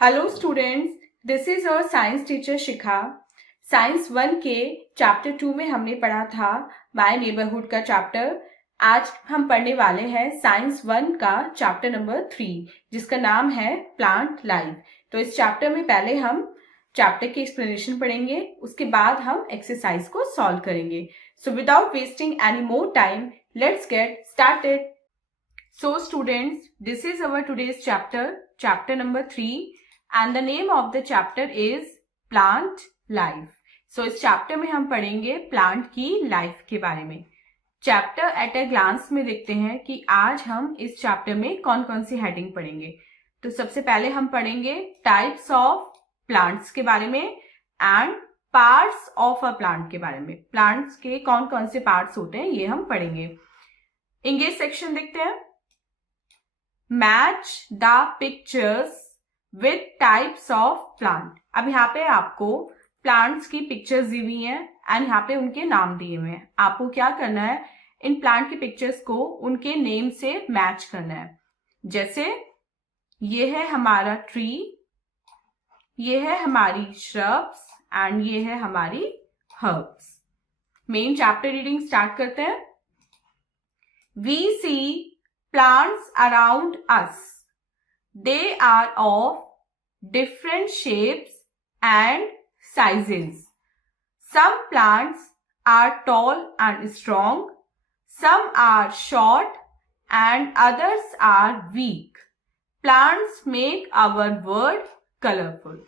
Hello students, this is our science teacher Shikha. Science 1 के chapter 2 में हमने पढ़ा था माय नेबरहुड का चैप्टर। आज हम पढ़ने वाले हैं साइंस 1 का चैप्टर नंबर 3 जिसका नाम है प्लांट लाइफ। तो इस चैप्टर में पहले हम चैप्टर की एक्सप्लेनेशन पढ़ेंगे, उसके बाद हम एक्सरसाइज को सॉल्व करेंगे। So without wasting any more time, let's get started. So students, this is our today's chapter number 3, and the name of the chapter is plant life. So इस chapter में हम पढ़ेंगे प्लांट की life के बारे में। Chapter eight a glance में देखते हैं कि आज हम इस चैप्टर में कौन कौन सी हेडिंग पढ़ेंगे। तो सबसे पहले हम पढ़ेंगे टाइप्स ऑफ प्लांट्स के बारे में and parts of a plant के बारे में। प्लांट्स के कौन कौन से पार्ट्स होते हैं ये हम पढ़ेंगे। इंग्लिश सेक्शन देखते हैं। Match the pictures with types of plant. अब यहाँ पे आपको प्लांट्स की पिक्चर्स दी हुई हैं एंड यहाँ पे उनके नाम दिए हुए हैं। आपको क्या करना है, इन प्लांट की पिक्चर्स को उनके नेम से मैच करना है। जैसे ये है हमारा ट्री, ये है हमारी श्रब्स एंड ये है हमारी herbs. Main chapter reading start करते हैं। We see plants around us. They are of different shapes and sizes. Some plants are tall and strong. Some are short and others are weak. Plants make our world colorful.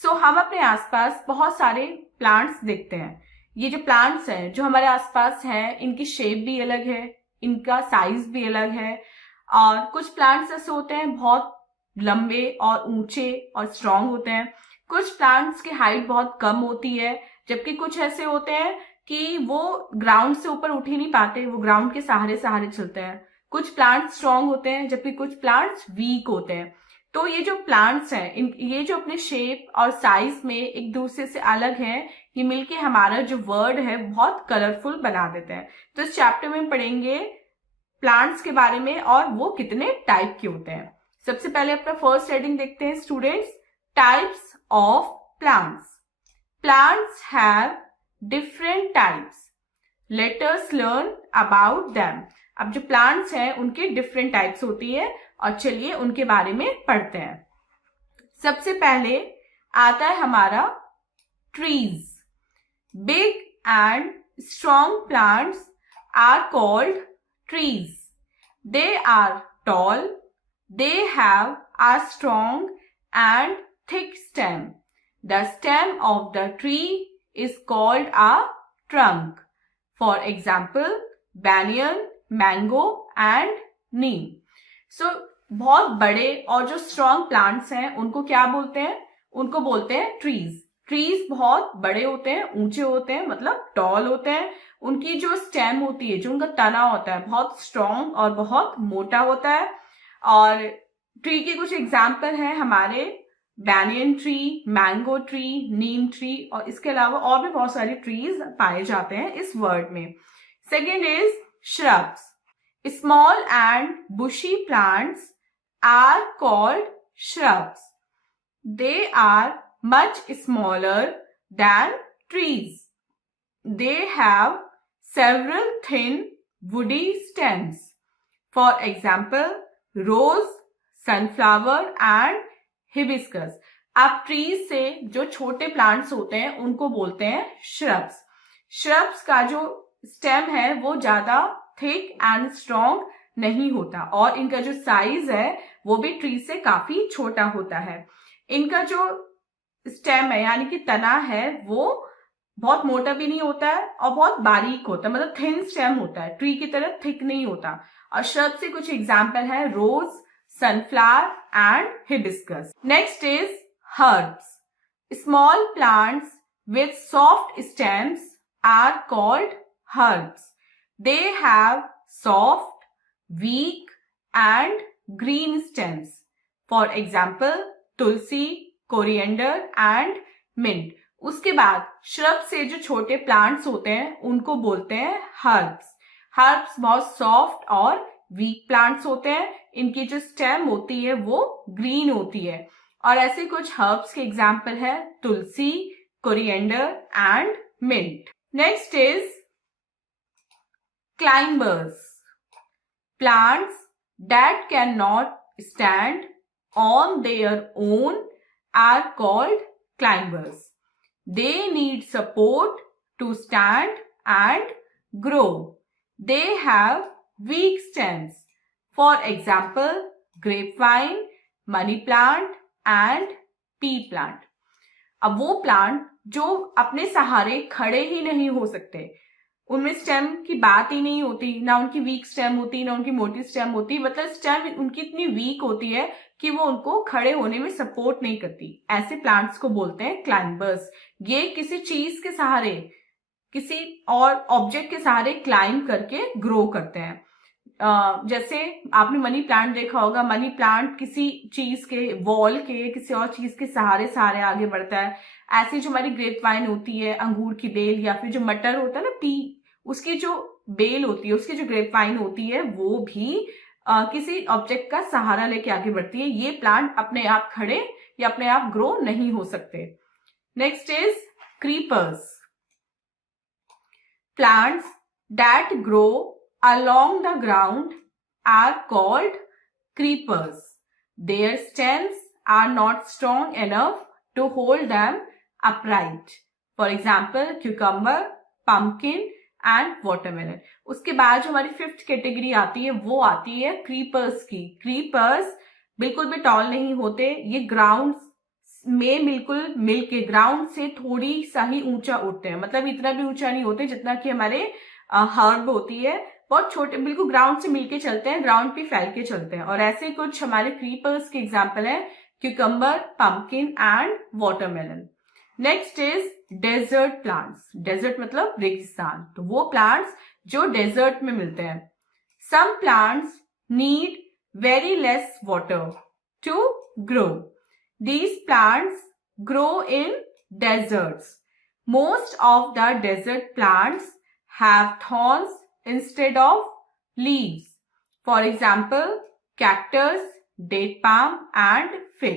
So हम अपने आसपास बहुत सारे plants देखते हैं। ये जो plants हैं जो हमारे आसपास हैं, इनकी शेप भी अलग है, इनका साइज भी अलग है। और कुछ प्लांट्स ऐसे होते हैं बहुत लंबे और ऊंचे और स्ट्रांग होते हैं। कुछ प्लांट्स की हाइट बहुत कम होती है, जबकि कुछ ऐसे होते हैं कि वो ग्राउंड से ऊपर उठ ही नहीं पाते, वो ग्राउंड के सहारे सहारे चलते हैं। कुछ प्लांट्स स्ट्रांग होते हैं जबकि कुछ प्लांट्स वीक होते हैं। तो ये जो प्लांट्स हैं, ये जो अपने शेप और साइज में एक दूसरे से अलग हैं, ये मिलके हमारा जो वर्ड है बहुत कलरफुल बना देते हैं। तो इस चैप्टर में पढ़ेंगे प्लांट्स के बारे में और वो कितने टाइप के होते हैं। सबसे पहले अपना फर्स्ट हेडिंग देखते हैं students, types of plants. Plants have different types, let us learn about them. अब जो प्लांट्स हैं उनके डिफरेंट टाइप्स होती है और चलिए उनके बारे में पढ़ते हैं। सबसे पहले आता है हमारा trees. Big and strong plants are called trees. They are tall. They have a strong and thick stem. The stem of the tree is called a trunk. For example, banyan, mango and neem. So, बहुत बड़े और जो strong plants हैं उनको क्या बोलते हैं? उनको बोलते हैं trees. ट्रीज बहुत बड़े होते हैं, ऊंचे होते हैं, मतलब टॉल होते हैं। उनकी जो स्टेम होती है, जो उनका तना होता है, बहुत स्ट्रॉन्ग और बहुत मोटा होता है। और ट्री के कुछ एग्जाम्पल हैं हमारे बैनियन ट्री, मैंगो ट्री, नीम ट्री, और इसके अलावा और भी बहुत सारे ट्रीज पाए जाते हैं इस वर्ड में। Second is shrubs. Small and bushy plants are called shrubs. They are much smaller than trees. They have several thin woody stems. For example, rose, sunflower and hibiscus. अब ट्रीज से जो छोटे plants होते हैं उनको बोलते हैं श्रब्स। श्रब्स का जो स्टेम है वो ज्यादा थिक एंड स्ट्रॉन्ग नहीं होता और इनका जो साइज है वो भी ट्री से काफी छोटा होता है। इनका जो स्टेम है यानी कि तना है वो बहुत मोटा भी नहीं होता है और बहुत बारीक होता है, मतलब थिन स्टेम होता है, ट्री की तरह थिक नहीं होता। और श्रब से कुछ एग्जाम्पल है rose, sunflower and hibiscus. Next is herbs. Small plants with soft stems are called herbs. They have soft, weak and green stems. For example tulsi, coriander and mint. उसके बाद श्रब से जो छोटे प्लांट्स होते हैं उनको बोलते हैं हर्ब्स। हर्ब्स बहुत सॉफ्ट और वीक प्लांट्स होते हैं। इनकी जो स्टेम होती है वो ग्रीन होती है और ऐसे कुछ हर्ब्स के एग्जाम्पल है tulsi, coriander and mint. Next is climbers. Plants that cannot stand on their own are called climbers. They need support to stand and grow. They have weak stems. For example, grapevine, money plant and pea plant. अब वो plant जो अपने सहारे खड़े ही नहीं हो सकते, उनमें स्टेम की बात ही नहीं होती, ना उनकी वीक स्टेम होती, ना उनकी मोटी स्टेम होती, मतलब स्टेम उनकी इतनी वीक होती है कि वो उनको खड़े होने में सपोर्ट नहीं करती. ऐसे प्लांट्स को बोलते हैं क्लाइंबर्स. ये किसी चीज के सहारे, किसी और ऑब्जेक्ट के सहारे क्लाइंब करके ग्रो करते हैं. जैसे आपने मनी प्लांट देखा होगा. मनी प्लांट किसी चीज के, वॉल के, किसी और चीज के सहारे सहारे आगे बढ़ता है. ऐसी जो हमारी ग्रेप वाइन होती है, अंगूर की बेल, या फिर जो मटर होता है ना, पी, उसकी जो बेल होती है, उसकी जो ग्रेप वाइन होती है, वो भी किसी ऑब्जेक्ट का सहारा लेके आगे बढ़ती है. ये प्लांट अपने आप खड़े या अपने आप ग्रो नहीं हो सकते. Next is creepers. Plants that grow along the ground are called creepers. Their stems are not strong enough to hold them upright. For example, cucumber, pumpkin and watermelon. उसके बाद जो हमारी फिफ्थ कैटेगरी आती है वो आती है क्रीपर्स की. क्रीपर्स बिल्कुल भी टॉल नहीं होते. ये ग्राउंड में बिल्कुल मिलके ग्राउंड से थोड़ी सा ही ऊंचा उठते हैं. मतलब इतना भी ऊंचा नहीं होते जितना कि हमारे हर्ब होती है. बहुत छोटे, बिल्कुल ग्राउंड से मिलके चलते हैं, ग्राउंड पे फैल के चलते हैं. और ऐसे कुछ हमारे क्रीपर्स के एग्जाम्पल है cucumber, pumpkin and watermelon. Next is desert plants. Desert मतलब रेगिस्तान. तो वो प्लांट्स जो डेजर्ट में मिलते हैं. Some plants need very less water to grow. These plants grow in deserts. Most of the desert plants have thorns instead of leaves. For example, cactus, date palm and fig.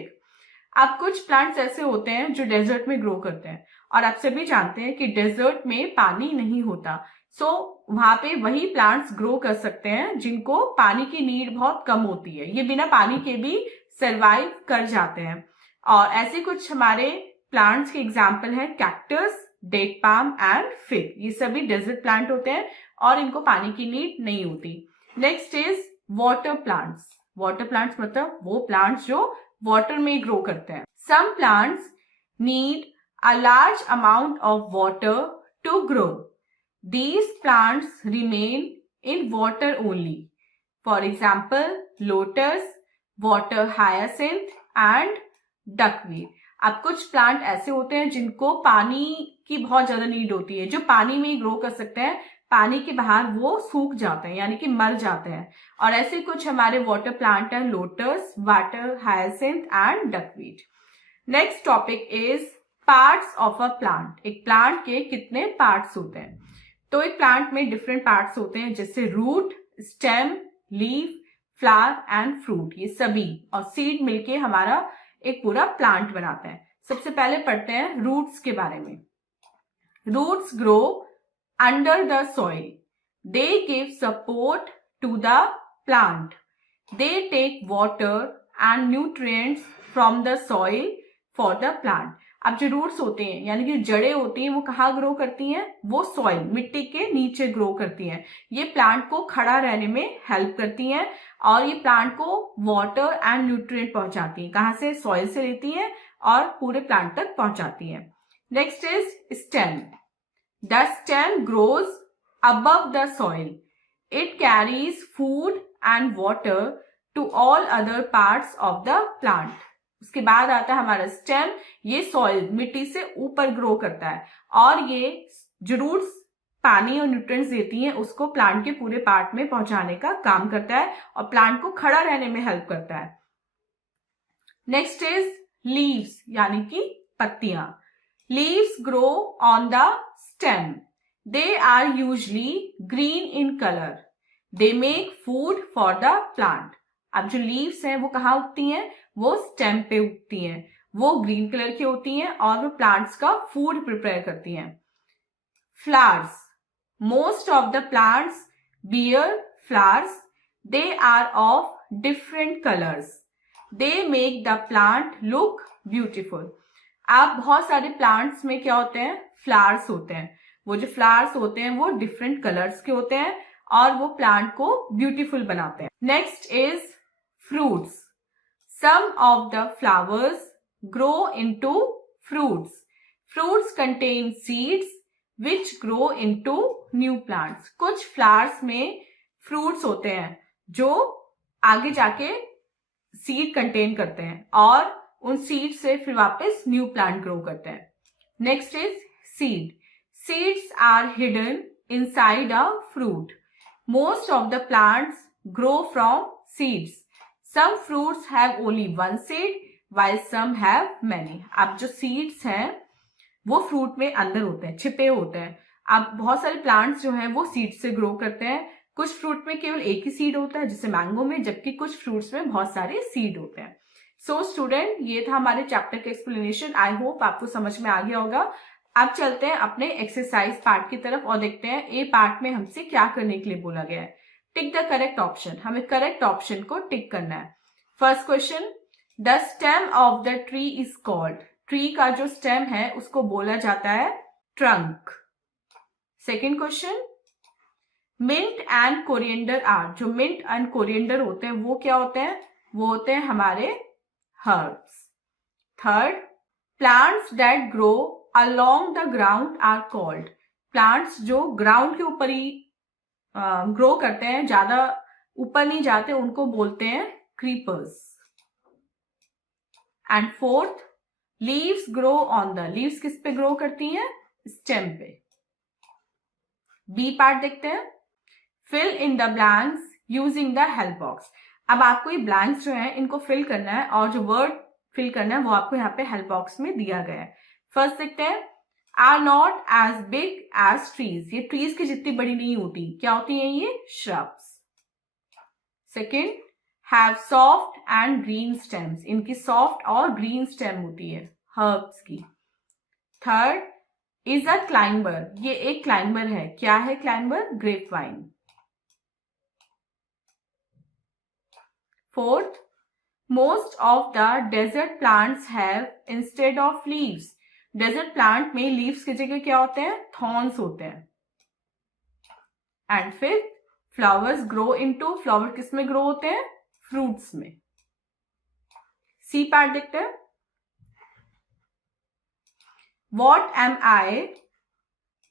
अब कुछ plants ऐसे होते हैं जो desert में grow करते हैं, और आप सभी जानते हैं कि डेजर्ट में पानी नहीं होता. सो वहां पे वही प्लांट्स ग्रो कर सकते हैं जिनको पानी की नीड बहुत कम होती है. ये बिना पानी के भी सरवाइव कर जाते हैं. और ऐसे कुछ हमारे प्लांट्स के एग्जाम्पल हैं cactus, date palm and fig. ये सभी डेजर्ट प्लांट होते हैं और इनको पानी की नीड नहीं होती. Next is water plants. Water plants मतलब वो प्लांट्स जो वाटर में ग्रो करते हैं. Some plants need a large amount of water to grow. These plants remain in water only. For example lotus, water hyacinth and duckweed. अब कुछ plant ऐसे होते हैं जिनको पानी की बहुत ज्यादा नीड होती है, जो पानी में ही ग्रो कर सकते हैं. पानी के बाहर वो सूख जाते हैं, यानी कि मर जाते हैं. और ऐसे कुछ हमारे वाटर प्लांट हैं lotus, water hyacinth and duckweed. Next topic is parts of a plant. एक प्लांट के कितने पार्ट्स होते हैं. तो एक प्लांट में डिफरेंट पार्ट्स होते हैं, जैसे root, stem, leaf, flower and fruit. ये सभी और सीड मिलके हमारा एक पूरा प्लांट बनाता है. सबसे पहले पढ़ते हैं रूट्स के बारे में. Roots grow under the soil. They give support to the plant. They take water and nutrients from the soil for the plant. अब जो रूट्स होते हैं यानी कि जड़ें होती हैं वो कहाँ ग्रो करती हैं, वो सॉइल, मिट्टी के नीचे ग्रो करती हैं. ये प्लांट को खड़ा रहने में हेल्प करती हैं और ये प्लांट को वाटर एंड न्यूट्रिएंट पहुंचाती हैं. कहाँ से, सॉइल से लेती हैं और पूरे प्लांट तक पहुंचाती हैं. Next is stem. The stem grows above the soil. It carries food and water to all other parts of the plant. उसके बाद आता है हमारा स्टेम. ये सॉइल, मिट्टी से ऊपर ग्रो करता है और ये जो रूट्स पानी और न्यूट्रिएंट्स देती हैं उसको प्लांट के पूरे पार्ट में पहुंचाने का काम करता है और प्लांट को खड़ा रहने में हेल्प करता है. नेक्स्ट इज लीव्स यानी कि पत्तियां. Leaves grow on the stem. They are usually green in colour. They make food for the plant. अब जो लीव्स हैं वो कहाँ उगती हैं, वो स्टेम पे उगती हैं, वो ग्रीन कलर की होती हैं और वो प्लांट्स का फूड प्रिपेयर करती हैं। Flowers, most of the plants bear flowers, they are of different colours, they make the plant look beautiful. आप बहुत सारे प्लांट्स में क्या होते हैं, फ्लावर्स होते हैं। वो जो फ्लावर्स होते हैं वो डिफरेंट कलर्स के होते हैं और वो प्लांट को ब्यूटीफुल बनाते हैं। Next is fruits, some of the flowers grow into fruits, fruits contain seeds which grow into new plants. कुछ फ्लावर्स में फ्रूट्स होते हैं जो आगे जाके सीड कंटेन करते हैं और उन सीड से फिर वापस न्यू प्लांट ग्रो करते हैं। Next is seed, seeds are hidden inside a fruit, most of the plants grow from seeds, some fruits have only one seed while some have many। अब जो सीड्स हैं वो fruit में अंदर होते हैं, छिपे होते हैं। अब बहुत सारे प्लांट्स जो हैं वो सीड से ग्रो करते हैं। कुछ फ्रूट में केवल एक ही सीड होता है जैसे मैंगो में, जबकि कुछ फ्रूट्स में बहुत सारे सीड होते हैं। सो स्टूडेंट, ये था हमारे चैप्टर का एक्सप्लेनेशन। आई होप आपको समझ में आ गया होगा। अब चलते हैं अपने एक्सरसाइज पार्ट की तरफ और देखते हैं ए पार्ट में हमसे क्या करने के लिए बोला गया है। टिक द करेक्ट ऑप्शन, हमें करेक्ट ऑप्शन को टिक करना है। First question, the stem of the tree is called, tree का जो स्टेम है उसको बोला जाता है trunk. Second question, mint and coriander are, जो मिंट एंड कोरिएंडर होते हैं वो क्या होते हैं, वो होते हैं हमारे herbs. Third, plants that grow along the ground are called, plants जो ग्राउंड के ऊपर ही ग्रो करते हैं, ज्यादा ऊपर नहीं जाते, उनको बोलते हैं creepers. And fourth, leaves grow on the, leaves किस पे ग्रो करती हैं, स्टेम पे। बी पार्ट देखते हैं, fill in the blanks using the help box. अब आपको ये ब्लैंक्स जो है इनको फिल करना है और जो वर्ड फिल करना है वो आपको यहाँ पे हेल्प बॉक्स में दिया गया है। फर्स्ट देखते हैं, are not as big as trees, ये ट्रीज की जितनी बड़ी नहीं होती, क्या होती है ये, shrubs. Second, have soft and green stems, इनकी सॉफ्ट और ग्रीन स्टेम होती है हर्ब्स की। थर्ड, इज अ क्लाइंबर, ये एक क्लाइंबर है, क्या है climber, grape vine. Fourth, most of the desert plants have instead of leaves, desert plant में लीव्स की जगह क्या होते हैं, थॉर्न्स होते हैं। And fifth, flowers grow into, flower किस में ग्रो होते हैं, फ्रूट्स में। सी पार्ट देखते हैं, what am I,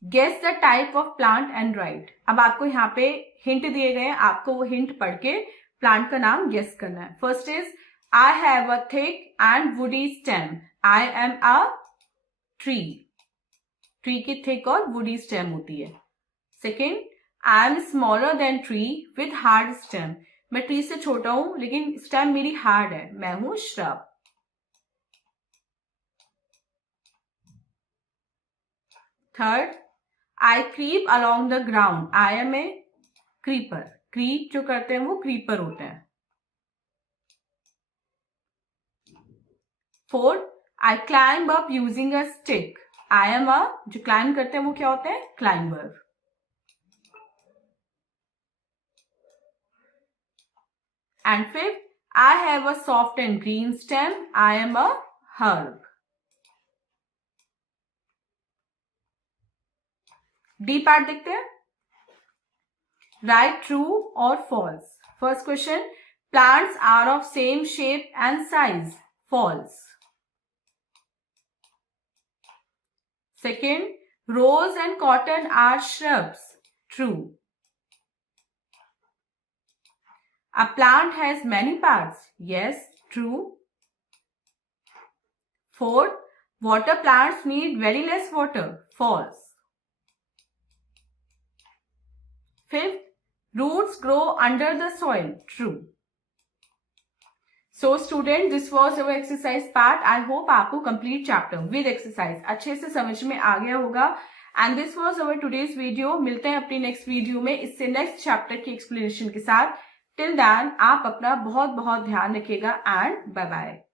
guess the type of plant and write. अब आपको यहाँ पे हिंट दिए गए हैं, आपको वो हिंट पढ़ के प्लांट का नाम गेस करना है। First is, I have a thick and woody stem, I am a tree, tree की थिक और वुडी स्टेम होती है। Second, I am smaller than tree with hard stem, मैं ट्री से छोटा हूं लेकिन स्टेम मेरी हार्ड है, मैं हूं shrub. Third, I creep along the ground, I am a creeper, creep जो करते हैं वो क्रीपर होते हैं। Fourth, I climb up using a stick, I am a, जो क्लाइंब करते हैं वो क्या होते हैं, climber. And fifth, I have a soft and green stem, I am a herb. D part देखते हैं, राइट ट्रू और false. First question, plants are of same shape and size, false. Second, rose and cotton are shrubs, true. A plant has many parts, yes, true. Fourth, water plants need very less water, false. Fifth, roots grow under the soil, true. So student, this was our exercise part. I hope आपको complete chapter with exercise अच्छे से समझ में आ गया होगा. And this was our today's video. मिलते हैं अपनी next video में इससे next chapter की explanation के साथ. टिल देन आप अपना बहुत बहुत ध्यान रखिएगा एंड बाय बाय।